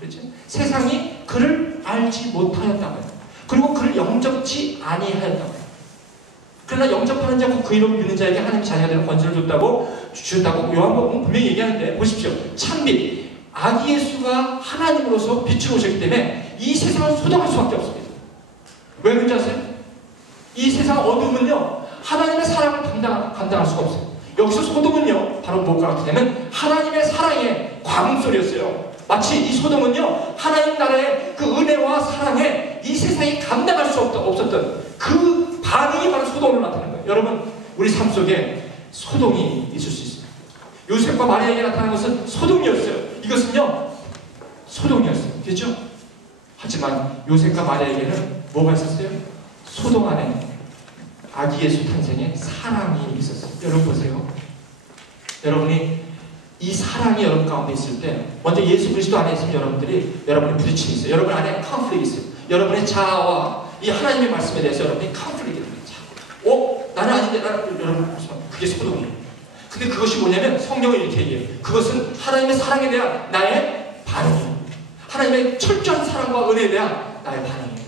그렇지? 세상이 그를 알지 못하였다고요. 그리고 그를 영접치 아니하였다고요. 그러나 영접하는 자, 그 이름 믿는 자에게 하나님 자녀들은 권세를 주셨다고 요한복음은 분명히 얘기하는데, 보십시오. 참빛, 아기 예수가 하나님으로서 빛으로 오셨기 때문에 이 세상을 소동할 수밖에 없습니다. 왜 그런지 아세요? 이 세상 어둠은요, 하나님의 사랑을 감당할 수가 없어요. 여기서 소돔은요, 바로 뭐가 같으냐면 하나님의 사랑의 광소리였어요. 마치 이 소돔은요, 하나님 나라의 그 은혜와 사랑에 이 세상이 감당할 수 없었던 그 반응이 바로 소돔으로 나타나는 거예요. 여러분, 우리 삶 속에 소돔이 있을 수 있어요. 요셉과 마리아에게 나타난 것은 소돔이었어요. 이것은요, 소돔이었어요. 그렇죠? 하지만 요셉과 마리아에게는 뭐가 있었어요? 소돔 안에 아기 예수 탄생의 사랑이 있었어요. 여러분 보세요. 여러분이 이 사랑이 여러분 가운데 있을 때, 먼저 예수 그리스도 안에 있으면 여러분의 부딪힘이 있어요. 여러분 안에 컨플릭이 있어요. 여러분의 자아와 이 하나님의 말씀에 대해서 여러분이 컨플릭이 됩니다. 나는 아닌데, 여러분, 그게 소돔이에요. 근데 그것이 뭐냐면 성경은 이렇게 얘기해요. 그것은 하나님의 사랑에 대한 나의 반응이에요. 하나님의 철저한 사랑과 은혜에 대한 나의 반응이에요.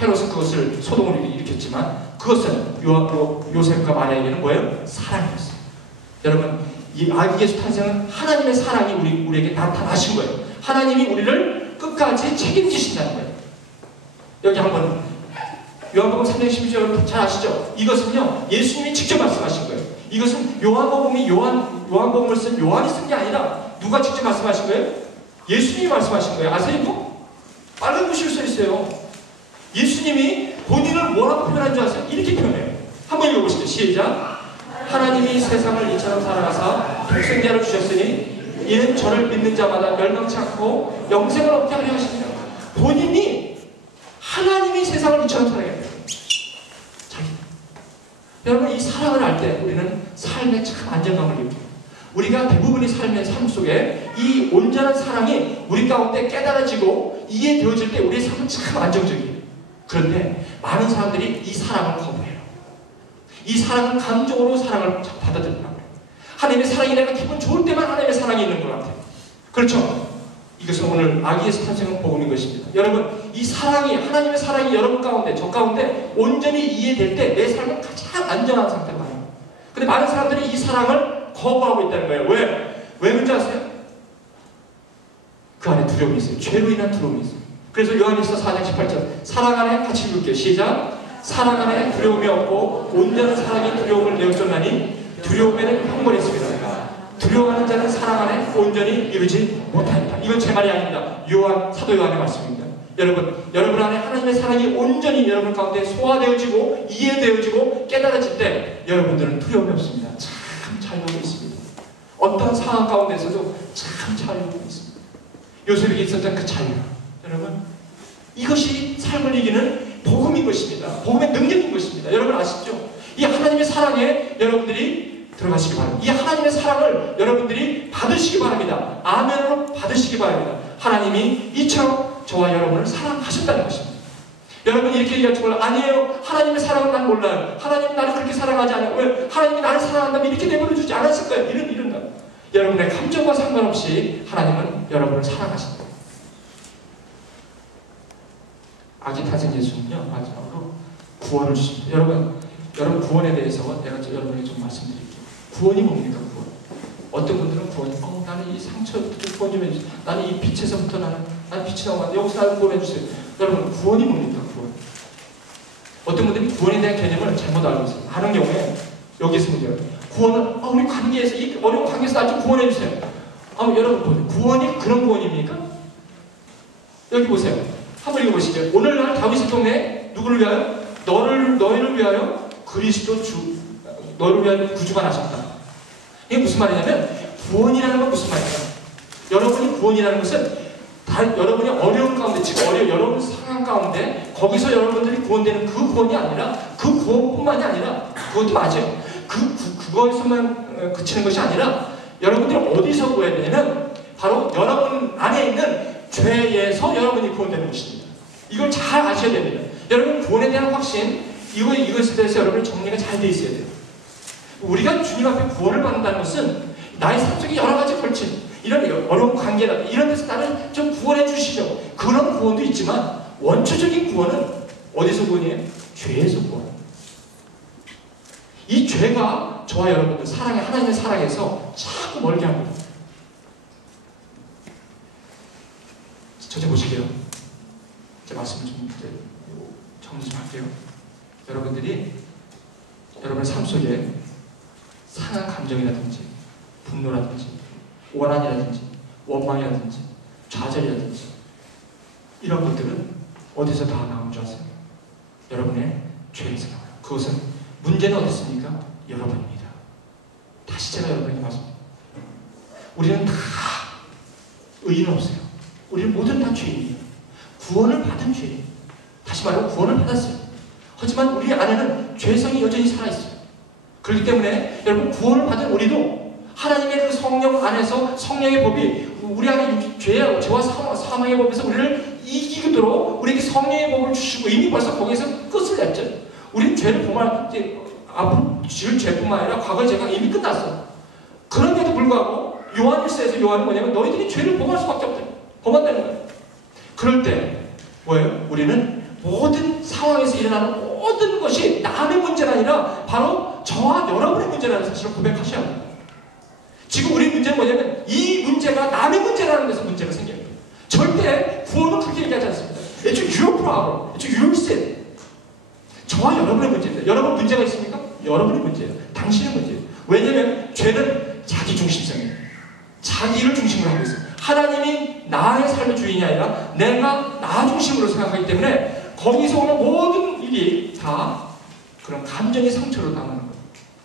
헤롯은 그것을 소돔으로 일으켰지만 그것은 요셉과 마리아에게는 뭐예요? 사랑이었어요. 여러분, 이 아기 예수 탄생은 하나님의 사랑이 우리에게 나타나신 거예요. 하나님이 우리를 끝까지 책임지신다는 거예요. 여기 한번 요한복음 3장 12절 잘 아시죠? 이것은요, 예수님이 직접 말씀하신 거예요. 이것은 요한복음을 쓴 요한이 쓴 게 아니라 누가 직접 말씀하신 거예요? 예수님이 말씀하신 거예요. 아세요 이거? 빨간 글씨로 써 있어요. 예수님이 본인을 뭐라고 표현한 줄 아세요? 이렇게 표현해요. 한번 읽어보시죠. 시작. 하나님이 세상을 이처럼 사랑하사 독생자를 주셨으니 이는 저를 믿는 자마다 멸망치 않고 영생을 얻게 하려 하십니다. 본인이 하나님이 세상을 이처럼 사랑해요. 여러분, 이 사랑을 알 때 우리는 삶에 참 안정감을 느껴요. 우리가 대부분의 삶 속에 이 온전한 사랑이 우리 가운데 깨달아지고 이해되어질 때 우리의 삶은 참 안정적이에요. 그런데 많은 사람들이 이 사랑을 거부해요. 이 사랑을 감정으로 사랑을 받아들인다고 해요. 하나님의 사랑이 내가 기분 좋을 때만 하나님의 사랑이 있는 것 같아요. 그렇죠? 이것은 오늘 아기 예수 탄생은 복음인 것입니다. 여러분, 이 사랑이, 하나님의 사랑이 여러분 가운데, 저 가운데 온전히 이해될 때 내 삶은 가장 안전한 상태가 나요. 근데 많은 사람들이 이 사랑을 거부하고 있다는 거예요. 왜? 왜 그런지 아세요? 그 안에 두려움이 있어요. 죄로 인한 두려움이 있어요. 그래서 요한일서 4장 18절 사랑 안에 같이 읽을게요. 시작. 사랑 안에 두려움이 없고 온전한 사랑이 두려움을 내어쫓나니 두려움에는 형벌이 있습니다. 두려워하는 자는 사랑 안에 온전히 이루지 못하니까. 이건 제 말이 아닙니다. 사도 요한의 말씀입니다. 여러분 안에 하나님의 사랑이 온전히 여러분 가운데 소화되어지고 이해되어지고 깨달아질 때 여러분들은 두려움이 없습니다. 참 자유하고 있습니다. 어떤 상황 가운데서도 참 자유하고 있습니다. 요셉에게 있었던 그 자유, 여러분, 이것이 삶을 이기는 복음인 것입니다. 복음의 능력인 것입니다. 여러분 아시죠? 이 하나님의 사랑에 여러분들이 들어가시기 바랍니다. 이 하나님의 사랑을 여러분들이 받으시기 바랍니다. 아멘으로 받으시기 바랍니다. 하나님이 이처럼 저와 여러분을 사랑하셨다는 것입니다. 여러분이 이렇게 얘기할 줄 몰라요. 아니에요. 하나님의 사랑은 난 몰라요. 하나님은 나를 그렇게 사랑하지 않아요. 왜? 하나님이 나를 사랑한다면 이렇게 내버려 주지 않았을 거예요. 이런다. 여러분의 감정과 상관없이 하나님은 여러분을 사랑하신다. 아기 탄생 예수는요, 마지막으로 구원을 주십니다. 여러분 구원에 대해서 내가 여러분에게 좀 말씀드릴게요. 구원이 뭡니까? 구원. 어떤 분들은 구원이 나는 이 상처부터 구원 좀 해주세요. 나는 이 빛에서부터 나는 빛이 나오는데 여기서 나를 구원해주세요. 여러분, 구원이 뭡니까? 구원. 어떤 분들이 구원에 대한 개념을 잘못 알고 있어요. 하는 경우에 여기서 문제예요. 구원은 우리 관계에서 이 어려운 관계에서 나 좀 구원해주세요. 여러분, 구원이 그런 구원입니까? 여기 보세요. 한번 읽어보시죠. 오늘날 다윗의 동네에 누구를 위하여? 너희를 위하여 그리스도 너희를 위하여 구주가 나셨다. 이게 무슨 말이냐면 구원이라는 건 무슨 말이냐? 여러분이 구원이라는 것은 여러분이 어려운 가운데, 지금 여러분 상황 가운데 거기서 여러분들이 구원되는 그 구원이 아니라, 그 구원뿐만이 아니라, 그것도 맞아요. 그거에서만 그치는 것이 아니라 여러분들이 어디서 구해야 되냐면 바로 여러분 안에 있는 죄에서 여러분이 구원되는 것입니다. 이걸 잘 아셔야 됩니다. 여러분 구원에 대한 확신, 이것에 대해서 여러분의 정리가 잘 돼 있어야 돼요. 우리가 주님 앞에 구원을 받는다는 것은 나의 삶 속에 여러 가지 걸친 이런 어려운 관계라든지 이런 데서 나를 좀 구원해 주시기 구원도 있지만 원초적인 구원은 어디서 구원이에요? 죄에서 구원. 이 죄가 저와 여러분들 하나님의 사랑에서 자꾸 멀게 합니다. 저 좀 보실게요. 제 말씀을 좀 정리 좀 할게요. 여러분들이 여러분의 삶 속에 상한 감정이라든지 분노라든지 원한이라든지 원망이라든지 좌절이라든지 이런 것들은 어디서 다 나온 줄 아세요? 여러분의 죄에서 나와요. 그것은 문제는 어디 있습니까? 여러분입니다. 다시 제가 여러분에게 말씀드립니다. 우리는 다 의인은 없어요. 우리는 모든 다 죄인이에요. 구원을 받은 죄인. 다시 말하면 구원을 받았어요. 하지만 우리 안에는 죄성이 여전히 살아있어요. 그렇기 때문에 여러분 구원을 받은 우리도 하나님의 그 성령 안에서 성령의 법이 우리 안에 죄와 사망의 법에서 우리를 이기도록 우리에게 성령의 법을 주시고 이미 벌써 거기에서 끝을 냈죠. 우리는 죄를 범할 앞으로 지을 죄뿐만 아니라 과거의 죄가 이미 끝났어. 그런데도 불구하고 요한일서에서 요한은 뭐냐면 너희들이 죄를 범할 수밖에 없다. 범한다는 거예요. 그럴 때 뭐예요? 우리는 모든 상황에서 일어나는 모든 것이 남의 문제가 아니라 바로 저와 여러분의 문제라는 사실을 고백하셔야 합니다. 지금 우리 문제는 뭐냐면 이 문제가 남의 문제라는 데서 문제가 생겨요. 절대 구원은 그렇게 얘기하지 않습니다. It's your problem. It's your sin. 저와 여러분의 문제입니다. 여러분 문제가 있습니까? 여러분의 문제예요. 당신의 문제예요. 왜냐하면 죄는 자기 중심성이에요. 자기를 중심으로 하고 있어요. 하나님이 나의 삶의 주인이 아니라 내가 나 중심으로 생각하기 때문에 거기서 오는 모든 일이 다 그런 감정의 상처로 남는 거예요.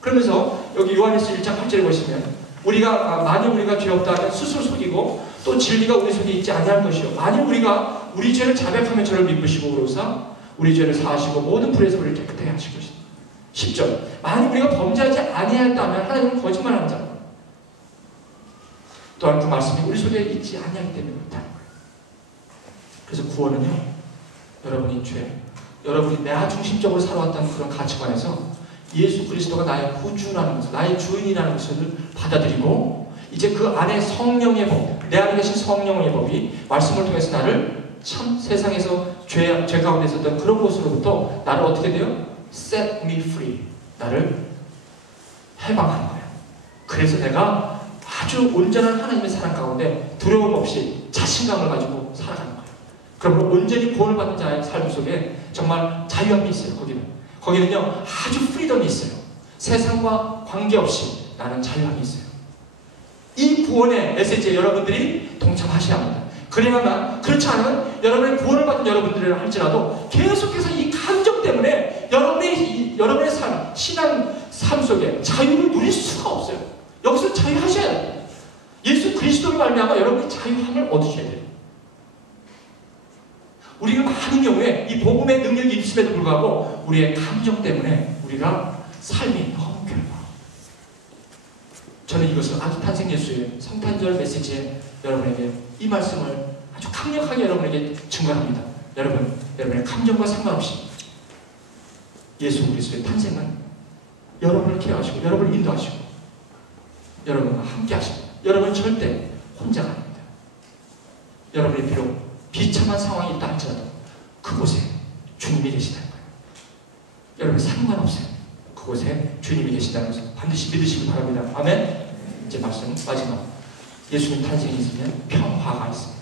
그러면서 여기 요한일서 1장 8절에 보시면 만일 우리가 죄 없다 하면 스스로 속이고 또 진리가 우리 속에 있지 아니할 것이요 만일 우리가 우리 죄를 자백하면 저를 믿으시고 그러사 우리 죄를 사하시고 모든 불에서 우리를 깨끗하게 하실 것이다. 10절 만일 우리가 범죄하지 아니하였다면 하나님은 거짓말하는 자. 또한 그 말씀이 우리 속에 있지 아니하기 때문에 못하는 거예요. 그래서 구원은요, 여러분이 여러분이 나 중심적으로 살아왔다는 그런 가치관에서 예수 그리스도가 나의 구주라는 것을, 나의 주인이라는 것을 받아들이고 이제 그 안에 성령의 법, 내 안에 계신 성령의 법이 말씀을 통해서 나를 참 세상에서 죄 가운데 있었던 그런 곳으로부터 나를 어떻게 돼요? Set me free. 나를 해방하는 거예요. 그래서 내가 아주 온전한 하나님의 사랑 가운데 두려움 없이 자신감을 가지고 살아가는 거예요. 그러므로 온전히 구원을 받은 자의 삶 속에 정말 자유함이 있어요. 거기는요 아주 프리덤이 있어요. 세상과 관계없이 나는 자유함이 있어요. 이 구원의 메시지에 여러분들이 동참하셔야 합니다. 그래야만, 그렇지 않으면 여러분의 구원을 받은 여러분들이라 할지라도 계속해서 이 감정 때문에 여러분의 삶, 신앙 삶 속에 자유를 누릴 수가 없어요. 여기서 자유하셔야 돼요. 예수 그리스도를 말미암아 여러분이 자유함을 얻으셔야 돼요. 우리는 많은 경우에 이 복음의 능력이 있음에도 불구하고 우리의 감정 때문에 우리가 삶이 너무 괴로워. 저는 이것을 아기 탄생 예수의 성탄절 메시지에 여러분에게 이 말씀을 아주 강력하게 여러분에게 증거합니다. 여러분의 감정과 상관없이 예수 그리스도의 탄생은 여러분을 케어하시고 여러분을 인도하시고 여러분과 함께 하십니다. 여러분 절대 혼자가 아닙니다. 여러분이 비록 비참한 상황이 있다 할지라도 그곳에 주님이 계시다는 거예요. 여러분 상관없어요. 그곳에 주님이 계시다는 것을 반드시 믿으시기 바랍니다. 아멘. 이제 말씀 마지막. 예수님 탄생이 있으면 평화가 있습니다.